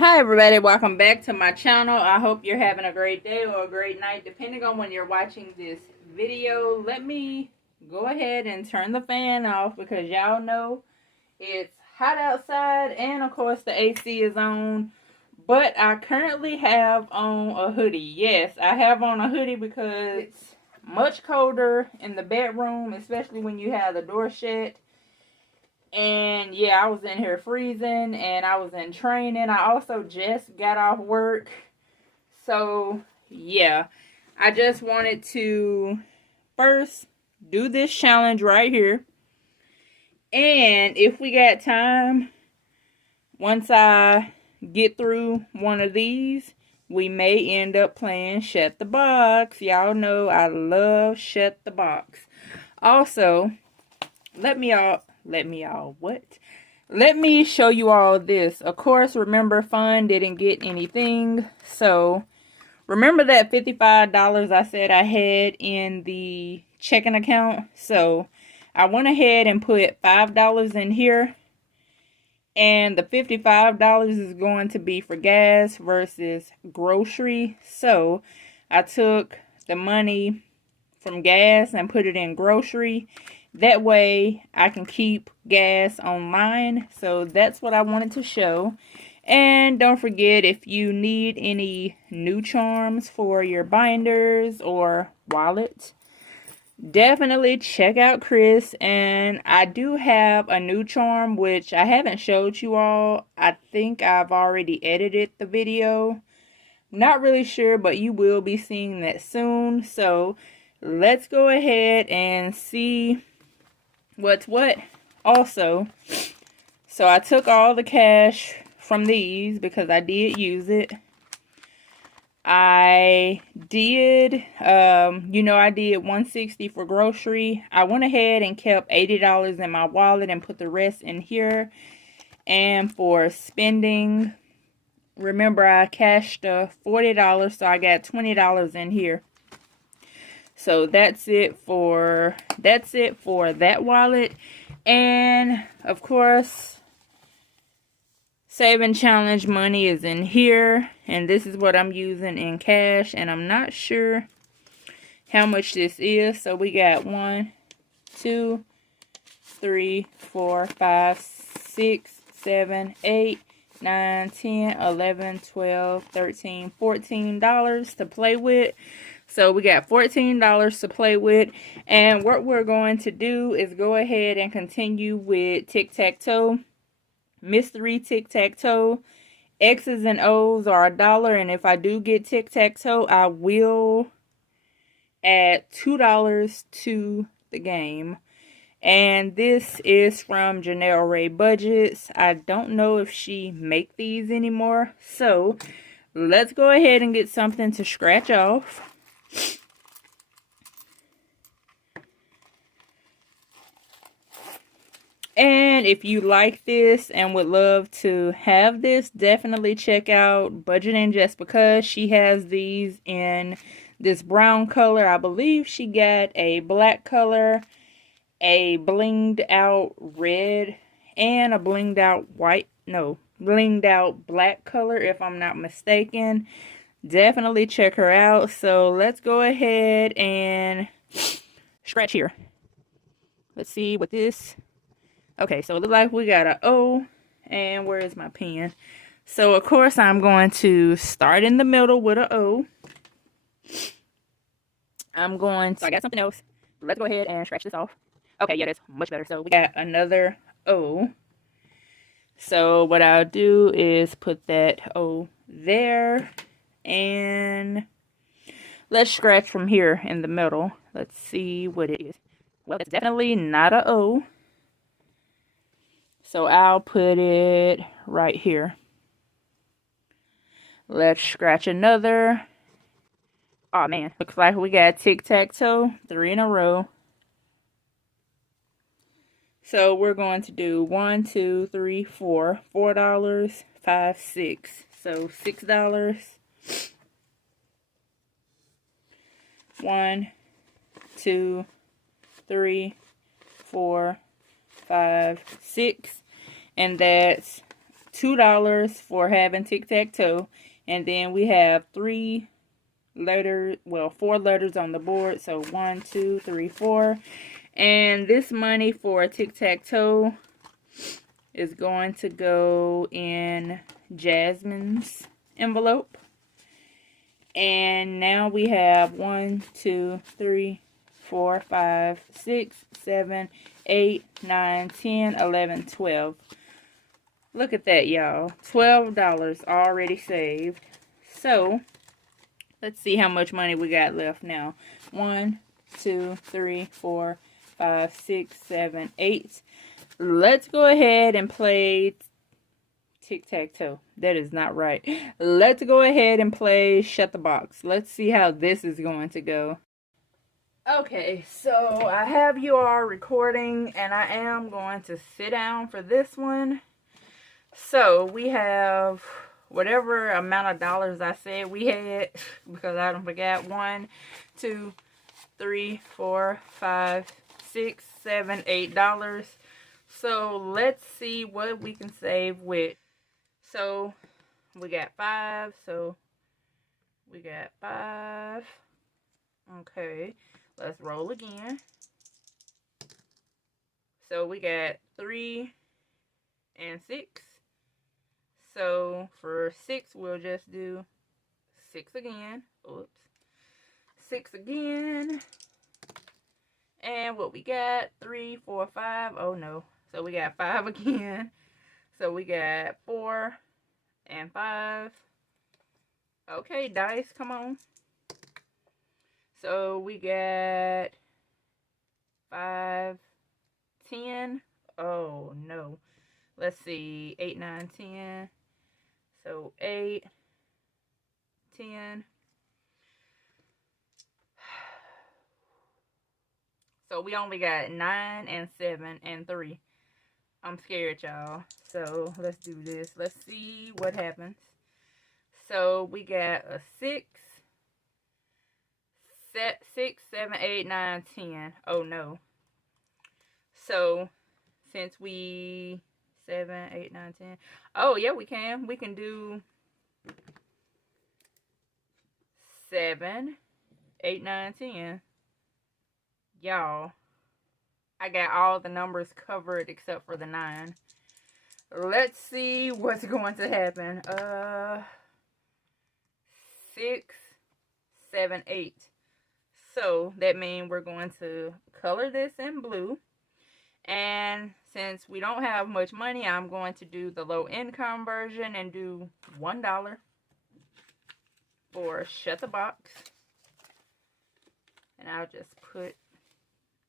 Hi everybody, welcome back to my channel. I hope you're having a great day or a great night depending on when you're watching this video. Let me go ahead and turn the fan off because y'all know it's hot outside and of course the AC is on. But I currently have on a hoodie. Yes, I have on a hoodie because it's much colder in the bedroom, especially when you have the door shut. And yeah, I was in here freezing and I was in training. I also just got off work. So yeah, I just wanted to first do this challenge right here. And if we got time, once I get through one of these, we may end up playing Shut the Box. Y'all know I love Shut the Box. Also, let me show you all this. Of course, remember, fun didn't get anything. So, remember that $55 I said I had in the checking account? So, I went ahead and put $5 in here. And the $55 is going to be for gas versus grocery. So, I took the money from gas and put it in grocery. That way I can keep gas online. So that's what I wanted to show. And don't forget, if you need any new charms for your binders or wallet, definitely check out Chris. And I do have a new charm which I haven't showed you all. I think I've already edited the video. Not really sure, but you will be seeing that soon. So let's go ahead and see what's what. Also, so I took all the cash from these because I did use it. I did I did $160 for grocery. I went ahead and kept $80 in my wallet and put the rest in here. And for spending, remember I cashed $40, so I got $20 in here. So that's it for that wallet. And of course, saving challenge money is in here, and this is what I'm using in cash, and I'm not sure how much this is. So we got 1 2 3 4 5 6 7 8 9 10 11 12 13 $14 to play with. So we got $14 to play with. And what we're going to do is go ahead and continue with Tic Toe. Mystery Tic Toe. X's and O's are $1. And if I do get Tic Toe, I will add $2 to the game. And this is from Janelle Ray Budgets. I don't know if she make these anymore. So let's go ahead and get something to scratch off. And if you like this and would love to have this, definitely check out Budgeting Just Because. She has these in this brown color. I believe she got a black color, a blinged out red, and a blinged out white. No, blinged out black color, if I'm not mistaken. Definitely check her out. So let's go ahead and scratch here. Let's see what this. Okay, so it looks like we got an O. And where is my pen? So of course I'm going to start in the middle with an O. I got something else. Let's go ahead and scratch this off. Okay, yeah, that's much better. So we got another O. So what I'll do is put that O there. And let's scratch from here in the middle. Let's see what it is. Well, it's definitely not a O. So I'll put it right here. Let's scratch another. Oh man, looks like we got Tic Toe, 3 in a row. So we're going to do 1 2 3 4 $4, 5 6. So $6. 1 2 3 4 5 6, and that's $2 for having Tic Tac Toe. And then we have 4 letters on the board. So 1, 2, 3, 4. And this money for Tic Tac Toe is going to go in Jasmine's envelope. And now we have 1, 2, 3, 4, 5, 6, 7, 8, 9, 10, 11, 12. Look at that, y'all. $12 already saved. So, let's see how much money we got left now. 1, 2, 3, 4, 5, 6, 7, 8. Let's go ahead and play Tic-Tac-Toe. That is not right. Let's go ahead and play Shut the Box. Let's see how this is going to go. Okay, so I have you all recording, and I am going to sit down for this one. So we have whatever amount of dollars I said we had, because I don't forget. 1, 2, 3, 4, 5, 6, 7, $8. So let's see what we can save with. So we got 5. So we got 5. Okay, let's roll again. So we got 3 and 6. So for 6, we'll just do 6 again. Oops. 6 again. And what we got? 3, 4, 5. Oh no. So we got 5 again. So we got 4 and 5. Okay, dice, come on. So we got 5, 10. Oh no. Let's see. 8, 9, 10. So 8, 10. So we only got 9 and 7 and 3. I'm scared, y'all. So let's do this. Let's see what happens. So we got a 6, 7, 8, 9, 10. Oh no. So since we 7, 8, 9, 10. Oh yeah, we can. We can do 7, 8, 9, 10. Y'all, I got all the numbers covered except for the 9. Let's see what's going to happen. 6, 7, 8. So that means we're going to color this in blue. And since we don't have much money, I'm going to do the low income version and do $1 for Shut the Box. And I'll just put,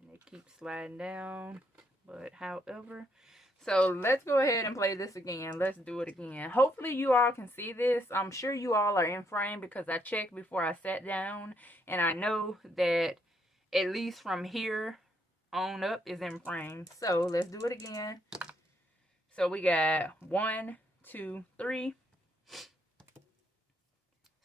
and it keeps sliding down, but however. So let's go ahead and play this again. Let's do it again. Hopefully you all can see this. I'm sure you all are in frame because I checked before I sat down. And I know that at least from here on up is in frame. So let's do it again. So we got 1, 2, 3.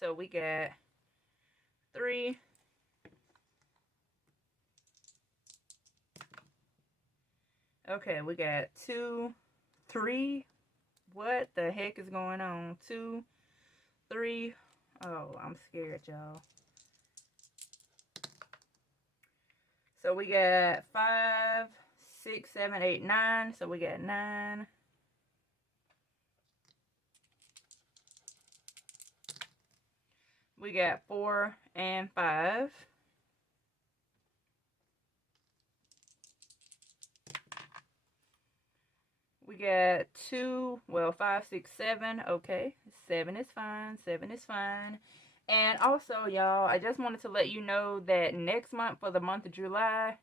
So we got 3. Okay, we got 2, 3. What the heck is going on? 2, 3. Oh, I'm scared, y'all. So we got 5, 6, 7, 8, 9. So we got 9. We got 4 and 5. We got 2, well, 5, 6, 7. Okay, 7 is fine. 7 is fine. And also, y'all, I just wanted to let you know that next month, for the month of July,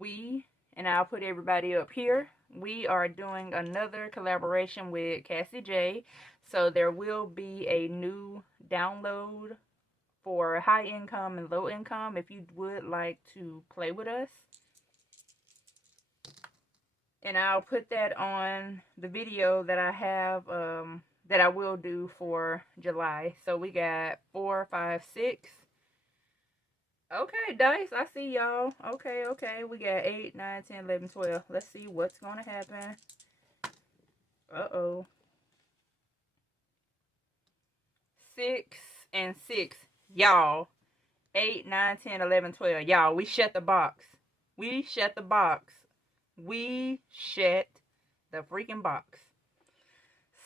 and I'll put everybody up here, we are doing another collaboration with Cassie J. So there will be a new download for high income and low income if you would like to play with us. And I'll put that on the video that I have, that I will do for July. So we got 4, 5, 6. Okay, dice, I see y'all. Okay, okay. We got 8, 9, 10, 11, 12. Let's see what's going to happen. Uh-oh. 6 and 6. Y'all. 8, 9, 10, 11, 12. Y'all, we shut the box. We shut the box. We shut the freaking box.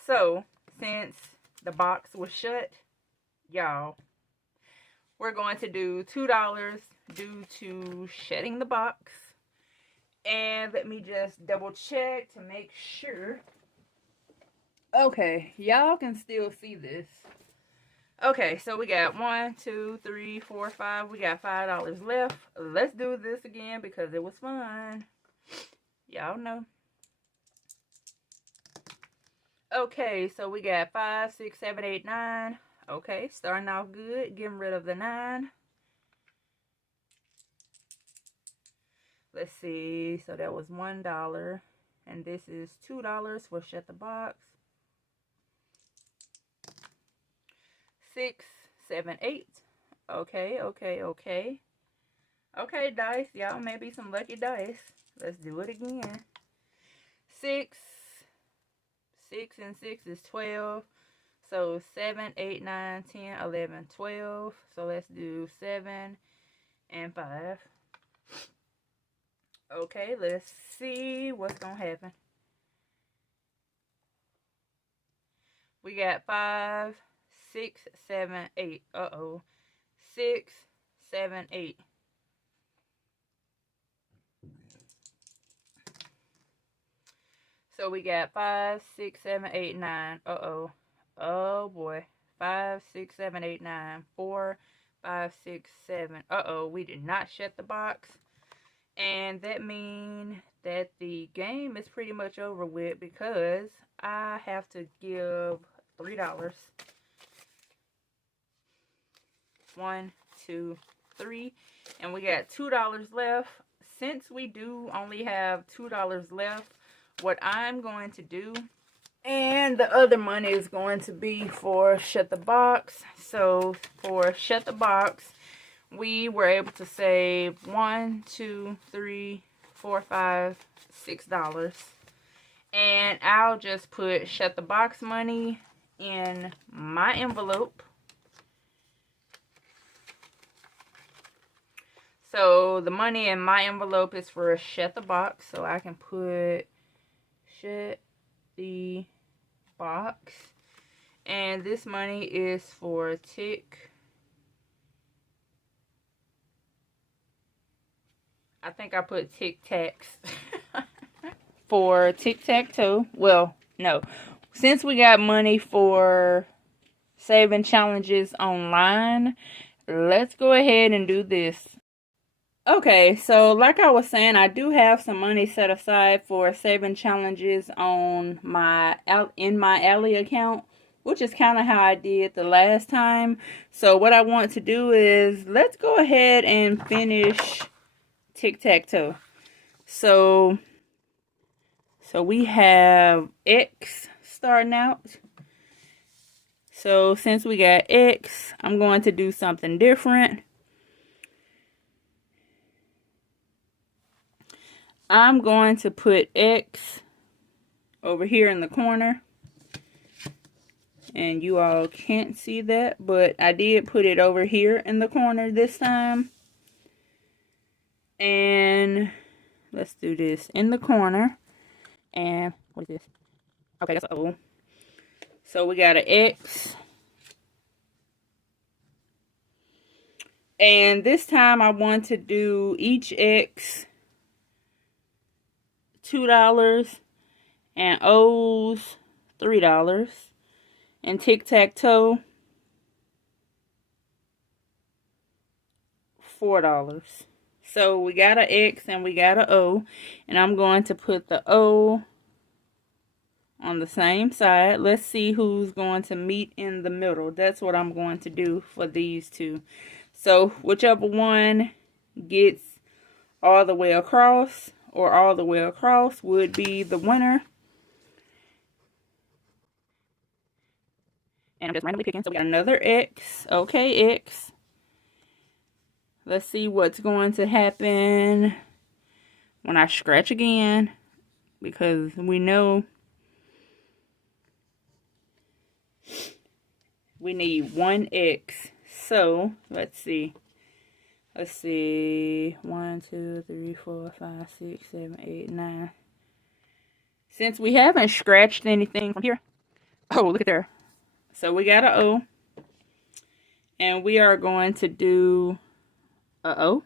So, since the box was shut, y'all, we're going to do $2 due to shutting the box. And let me just double check to make sure. Okay, y'all can still see this. Okay, so we got 1, 2, 3, 4, 5. We got $5 left. Let's do this again because it was fun. Y'all know. Okay, so we got 5, 6, 7, 8, 9. Okay, starting off good. Getting rid of the 9. Let's see. So that was $1. And this is $2 for shut the box. 6, 7, 8. Okay. Okay, dice. Y'all may be some lucky dice. Let's do it again. 6. 6 and 6 is 12. So 7, 8, 9, 10, 11, 12. So let's do 7 and 5. Okay, let's see what's going to happen. We got 5, 6, 7, 8. Uh-oh. 6, 7, 8. So we got 5, 6, 7, 8, 9. Uh-oh. Oh, boy. 5, 6, 7, 8, 9. 4, 5, 6, 7. Uh-oh. We did not shut the box. And that means that the game is pretty much over with because I have to give $3. 1, 2, 3. And we got $2 left. Since we do only have $2 left, what I'm going to do, and the other money is going to be for shut the box. So for shut the box, we were able to save $1, 2, 3, 4, 5, $6. And I'll just put shut the box money in my envelope. So the money in my envelope is for shut the box. So I can put shut the box. And this money is for tick. I think I put Tic Tacs for Tac Toe. Well, no. Since we got money for saving challenges online, let's go ahead and do this. Okay, so like I was saying, I do have some money set aside for saving challenges on in my Ally account, which is kind of how I did the last time. So what I want to do is let's go ahead and finish Tac Toe. So we have X starting out. So since we got X, I'm going to do something different. I'm going to put X over here in the corner. And you all can't see that, but I did put it over here in the corner this time. And let's do this in the corner. And what is this? Okay, that's an O. So we got an X. And this time I want to do each X $2 and O's $3. And Tac Toe $4. So we got an X and we got an O. And I'm going to put the O on the same side. Let's see who's going to meet in the middle. That's what I'm going to do for these two. So whichever one gets all the way across or all the way across would be the winner. And I'm just randomly picking. So we got another X. Okay, X. Let's see what's going to happen when I scratch again. Because we know we need 1 X. So, let's see. 1, 2, 3, 4, 5, 6, 7, 8, 9. Since we haven't scratched anything from here. Oh, look at there. So we got an O. And we are going to do a O.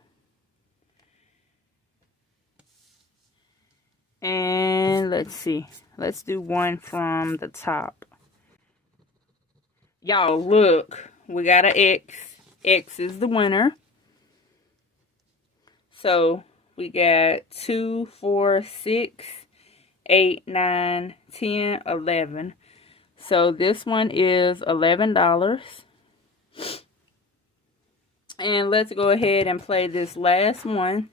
And let's see. Let's do one from the top. Y'all, look. We got an X. X is the winner. So we got 2, 4, 6, 8, 9, 10, 11. So this one is $11. And let's go ahead and play this last one.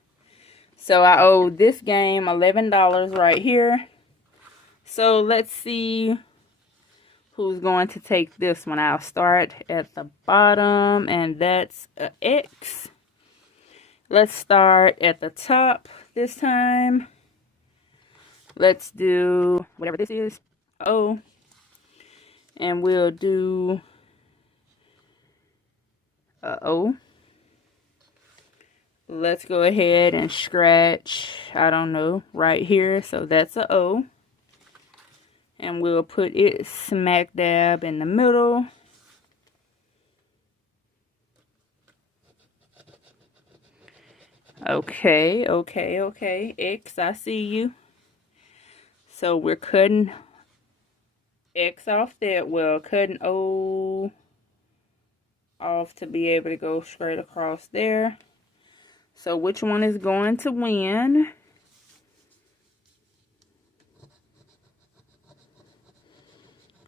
So I owe this game $11 right here. So let's see who's going to take this one. I'll start at the bottom, and that's an X. Let's start at the top this time. Let's do whatever this is, O. And we'll do a O. Let's go ahead and scratch, I don't know, right here. So that's a O. And we'll put it smack dab in the middle. Okay, okay, okay. X, I see you. So we're cutting X off that. Well, cutting O off to be able to go straight across there. So which one is going to win?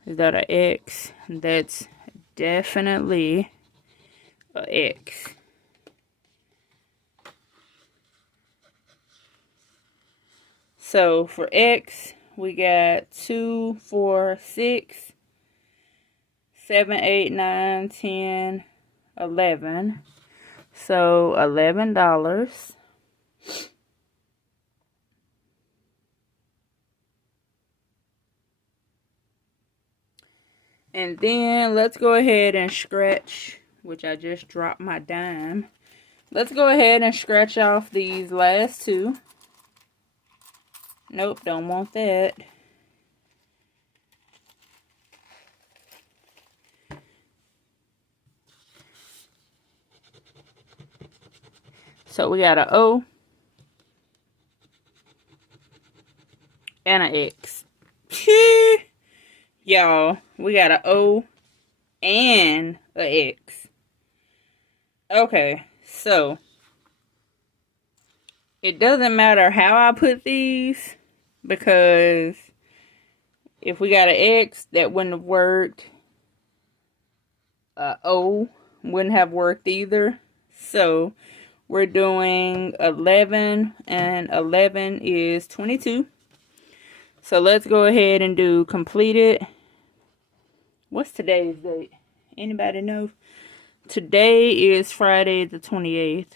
Is that an X? That's definitely an X. So for X, we got 2, 4, 6, 7, 8, 9, 10, 11. So $11. And then let's go ahead and scratch, which I just dropped my dime. Let's go ahead and scratch off these last two. Nope, don't want that. So we got an O and an X. Y'all, we got an O and an X. Okay, so it doesn't matter how I put these, because if we got an X, that wouldn't have worked. O wouldn't have worked either. So we're doing 11, and 11 is 22. So let's go ahead and do completed. What's today's date? Anybody know? Today is Friday the 28th.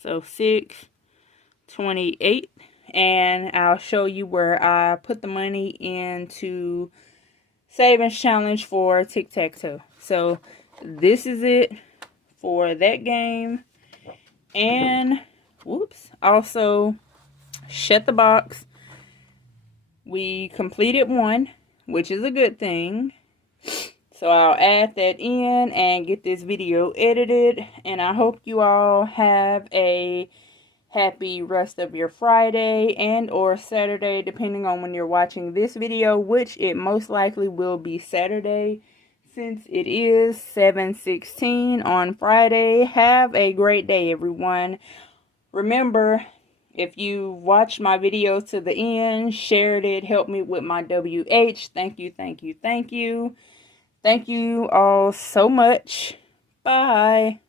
So 6/28. And I'll show you where I put the money into savings challenge for Tac Toe. So this is it for that game. And whoops, also shut the box. We completed one, which is a good thing. So I'll add that in and get this video edited. And I hope you all have a happy rest of your Friday and or Saturday, depending on when you're watching this video, which it most likely will be Saturday since it is 7/16 on Friday. Have a great day, everyone. Remember, if you watched my video to the end, shared it, helped me with my WH, thank you, thank you, thank you. Thank you all so much. Bye.